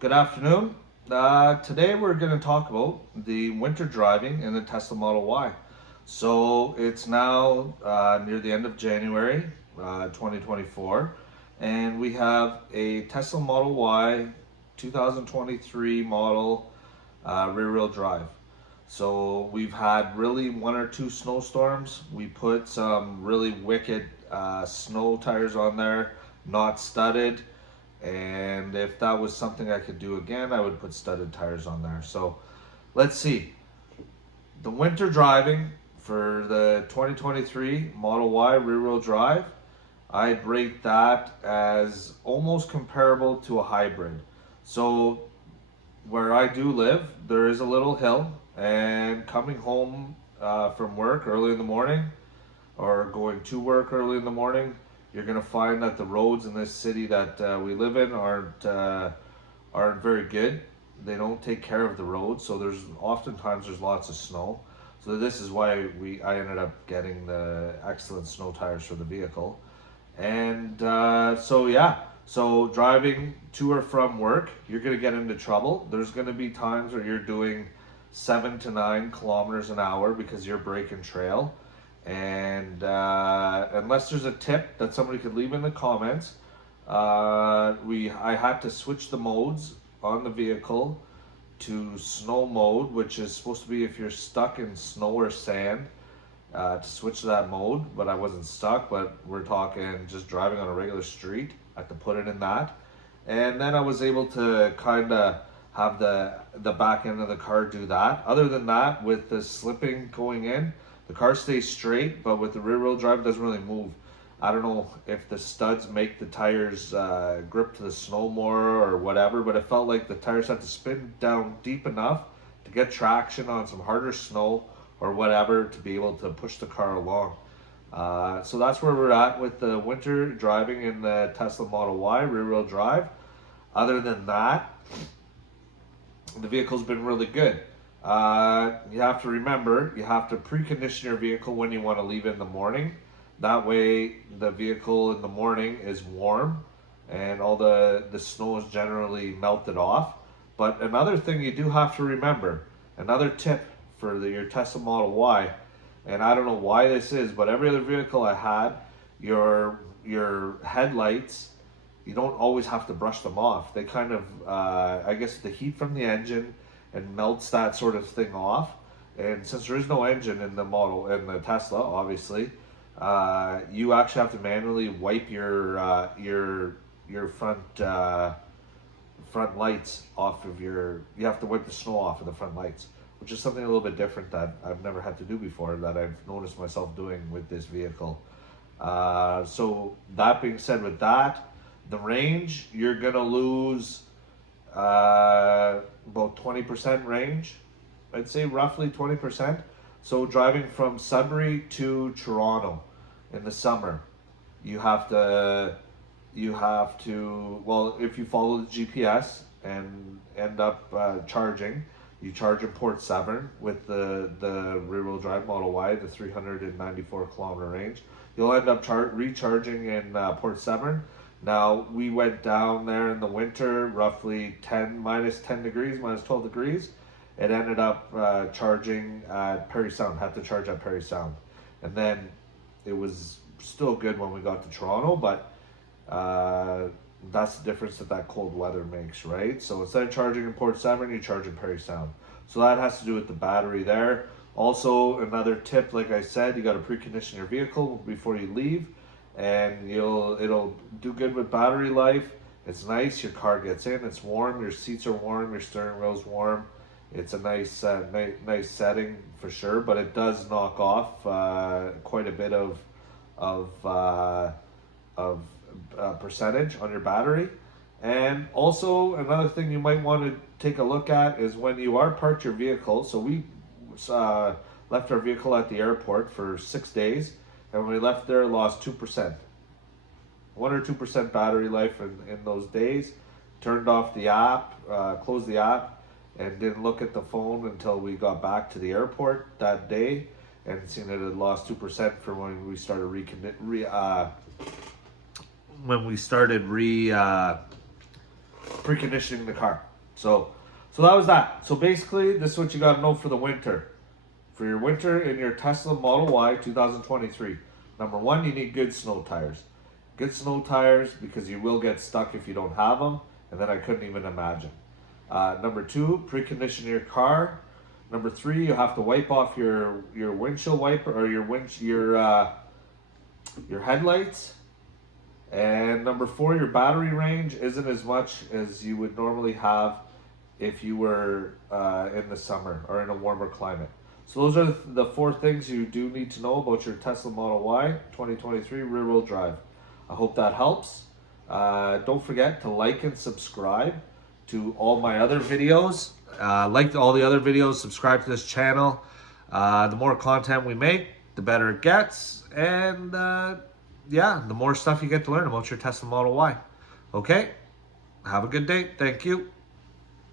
Good afternoon. Today we're going to talk about the winter driving in the Tesla Model Y. So it's now near the end of January 2024, and we have a Tesla Model Y 2023 model rear-wheel drive. So we've had really one or two snowstorms. We put some really wicked snow tires on there, not studded. And if that was something I could do again, I would put studded tires on there. So let's see. The winter driving for the 2023 Model Y rear wheel drive, I'd rate that as almost comparable to a hybrid. So where I do live, there is a little hill, and coming home from work early in the morning or going to work early in the morning, you're going to find that the roads in this city that we live in aren't very good. They don't take care of the roads, so there's lots of snow. So this is why I ended up getting the excellent snow tires for the vehicle. And so driving to or from work, you're going to get into trouble. There's going to be times where you're doing 7 to 9 kilometers an hour because you're breaking trail. And unless there's a tip that somebody could leave in the comments, I had to switch the modes on the vehicle to snow mode, which is supposed to be if you're stuck in snow or sand, to switch to that mode. But I wasn't stuck, but we're talking just driving on a regular street. I had to put it in that. And then I was able to kind of have the back end of the car do that. Other than that, with the slipping going in, the car stays straight, but with the rear wheel drive, it doesn't really move. I don't know if the studs make the tires grip to the snow more or whatever, but it felt like the tires had to spin down deep enough to get traction on some harder snow or whatever to be able to push the car along. So that's where we're at with the winter driving in the Tesla Model Y rear wheel drive. Other than that, the vehicle's been really good. You have to remember, you have to precondition your vehicle when you want to leave it in the morning. That way the vehicle in the morning is warm and all the snow is generally melted off. But another thing you do have to remember, another tip for your Tesla Model Y, and I don't know why this is, but every other vehicle I had, your headlights, you don't always have to brush them off. They kind of, I guess the heat from the engine and melts that sort of thing off. And since there is no engine in the Tesla, obviously, you actually have to manually wipe your front lights off of you have to wipe the snow off of the front lights, which is something a little bit different that I've never had to do before, that I've noticed myself doing with this vehicle. So that being said, with that, the range, you're gonna lose about 20% range. I'd say roughly 20%. So driving from Sudbury to Toronto in the summer, you have to, well, if you follow the GPS and end up charging, you charge in Port Severn with the rear-wheel drive Model Y, the 394 kilometer range. You'll end up recharging in Port Severn. Now, we went down there in the winter, roughly minus 10 degrees, minus 12 degrees. It ended up charging at Parry Sound, had to charge at Parry Sound. And then it was still good when we got to Toronto, but that's the difference that cold weather makes, right? So instead of charging in Port Severn, you charge in Parry Sound. So that has to do with the battery there. Also, another tip, like I said, you got to precondition your vehicle before you leave, and it'll do good with battery life. It's nice. Your car gets in. It's warm. Your seats are warm. Your steering wheel's warm. It's a nice nice setting for sure. But it does knock off quite a bit of percentage on your battery. And also another thing you might want to take a look at is when you are parked your vehicle. So we left our vehicle at the airport for 6 days, and when we left there, lost 2%. 1 or 2% battery life in those days. Turned off the app, closed the app, and didn't look at the phone until we got back to the airport that day, and seen it had lost 2% from when we started preconditioning the car. So that was that. So basically, this is what you got to know for the winter. For your winter in your Tesla Model Y 2023. Number one, you need good snow tires. Good snow tires because you will get stuck if you don't have them. And then I couldn't even imagine. Number two, precondition your car. Number three, you have to wipe off your windshield wiper or your headlights. And number four, your battery range isn't as much as you would normally have if you were in the summer or in a warmer climate. So those are the four things you do need to know about your Tesla Model Y 2023 rear-wheel drive. I hope that helps. Don't forget to like and subscribe to all my other videos. Like all the other videos, subscribe to this channel. The more content we make, the better it gets. And yeah, the more stuff you get to learn about your Tesla Model Y. Okay? Have a good day. Thank you.